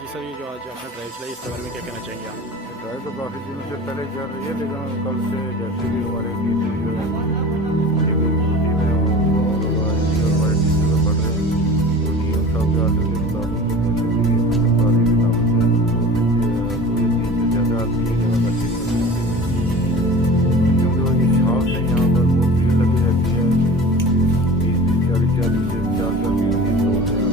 जी sir, ये जो आज आपने ड्राइव चलाई इसके बारे में क्या कहना चाहेंगे आप? ड्राइव तो काफ़ी दिनों से पहले चल रही है, लेकिन कल से जैसे भी हमारे पीसी जो है यूनिवर्सिटी में और वाइट में पढ़ रहे हैं, तो डीएम साहब के आदेश के मुताबिक सरकारी भी नाम से 2 या 3 से ज़्यादा आदमी की जगह करती है, क्योंकि वो ये शॉप से यहाँ पर बहुत भीड़ लगी रहती है। 30-40 से 50 लोग हैं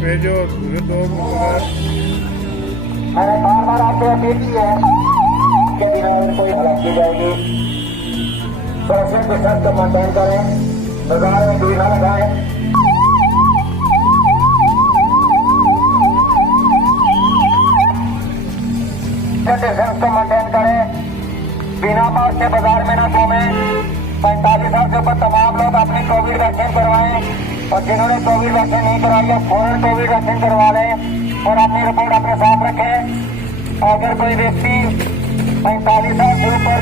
भेजो 2 मैंने बार आपको अपील की है कि बिना कोई हलाक की जाएगी, सुरक्षा के साथ मेंटेन करें, बाजार में भीड़ न लगाएं। डिस्टेंस को मेंटेन करें, बिना मास्क के बाजार में न घूमें। 45 साल से ऊपर तमाम लोग अपनी कोविड वैक्सीन करवाएं और जिन्होंने कोविड वैक्सीन नहीं करवाई है फौरन कोविड वैक्सीन करवा लें और अपनी रिपोर्ट अपने साथ रखें। अगर कोई व्यक्ति 45 साल से ऊपर